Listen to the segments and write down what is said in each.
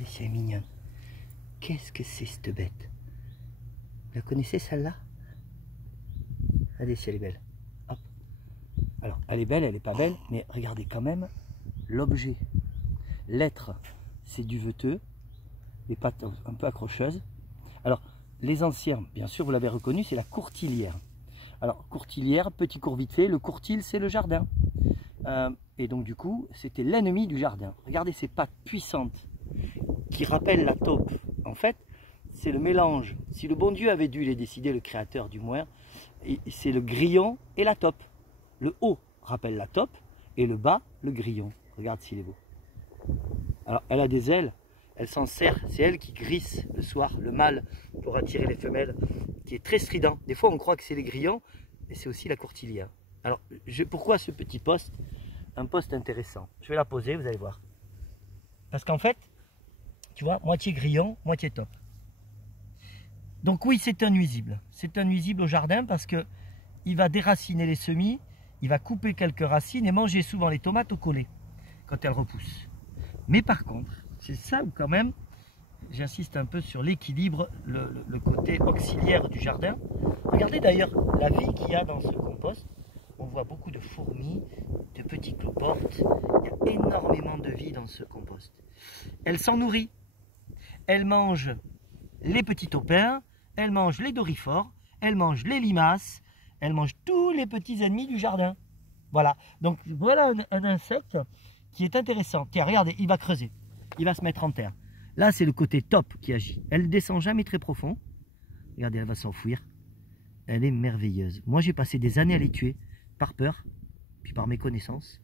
Regardez si elle est mignonne. Qu'est-ce que c'est cette bête? Vous la connaissez celle-là? Regardez si elle est belle. Hop. Alors, elle est belle, elle n'est pas belle, mais regardez quand même l'objet. L'être, c'est du veteux, les pattes un peu accrocheuses. Alors, les anciens, bien sûr, vous l'avez reconnu, c'est la courtilière. Alors, courtilière, petit court vite fait, le courtil, c'est le jardin. Et donc, du coup, c'était l'ennemi du jardin. Regardez ces pattes puissantes qui rappellent la taupe. En fait, c'est le mélange. Si le bon Dieu avait dû les décider, le créateur du moins, c'est le grillon et la taupe. Le haut rappelle la taupe et le bas, le grillon. Regarde s'il est beau. Alors, elle a des ailes, elle s'en sert. C'est elle qui grisse le soir, le mâle, pour attirer les femelles, qui est très strident. Des fois, on croit que c'est les grillons, mais c'est aussi la courtilière. Alors, pourquoi ce petit poste? Un poste intéressant. Je vais la poser, vous allez voir. Parce qu'en fait, tu vois, moitié grillon, moitié taupe. Donc oui, c'est un nuisible. C'est un nuisible au jardin parce que il va déraciner les semis, il va couper quelques racines et manger souvent les tomates au collet quand elles repoussent. Mais par contre, c'est ça où quand même, j'insiste un peu sur l'équilibre, le côté auxiliaire du jardin. Regardez d'ailleurs la vie qu'il y a dans ce compost. On voit beaucoup de fourmis, de petits cloportes. Il y a énormément de vie dans ce compost. Elle s'en nourrit. Elle mange les petits taupins, elle mange les dorifores, elle mange les limaces, elle mange tous les petits ennemis du jardin. Voilà. Donc voilà un insecte qui est intéressant. Tiens, regardez, il va creuser. Il va se mettre en terre. Là, c'est le côté top qui agit. Elle ne descend jamais très profond. Regardez, elle va s'enfouir. Elle est merveilleuse. Moi, j'ai passé des années à les tuer. Par peur, puis par méconnaissance.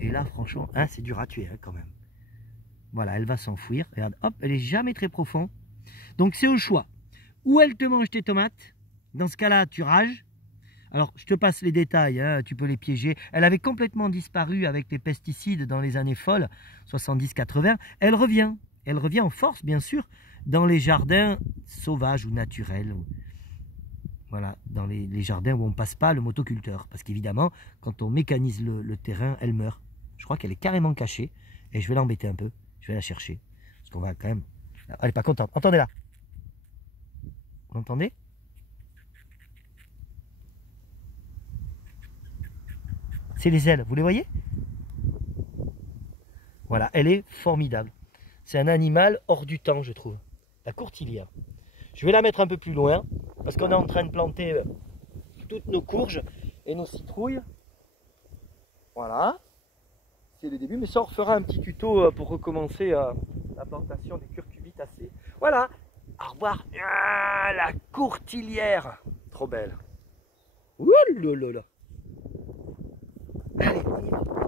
Et là, franchement, hein, c'est dur à tuer hein, quand même. Voilà, elle va s'enfouir. Regarde, hop, elle est jamais très profond. Donc c'est au choix. Ou elle te mange tes tomates. Dans ce cas-là, tu rages. Alors, je te passe les détails, hein, tu peux les piéger. Elle avait complètement disparu avec les pesticides dans les années folles, 70-80. Elle revient en force, bien sûr, dans les jardins sauvages ou naturels. Voilà, dans les jardins où on ne passe pas le motoculteur. Parce qu'évidemment, quand on mécanise le terrain, elle meurt. Je crois qu'elle est carrément cachée. Et je vais l'embêter un peu. Je vais la chercher. Parce qu'on va quand même... Elle n'est pas contente. Entendez-la. Vous entendez? C'est les ailes. Vous les voyez? Voilà, elle est formidable. C'est un animal hors du temps, je trouve. La courtilière. Je vais la mettre un peu plus loin. Parce qu'on est en train de planter toutes nos courges et nos citrouilles. Voilà. C'est le début, mais ça on refera un petit tuto pour recommencer la plantation des curcubitacées. Voilà. Au revoir. Ah, la courtilière. Trop belle. Ouh là là là. Allez, on y va.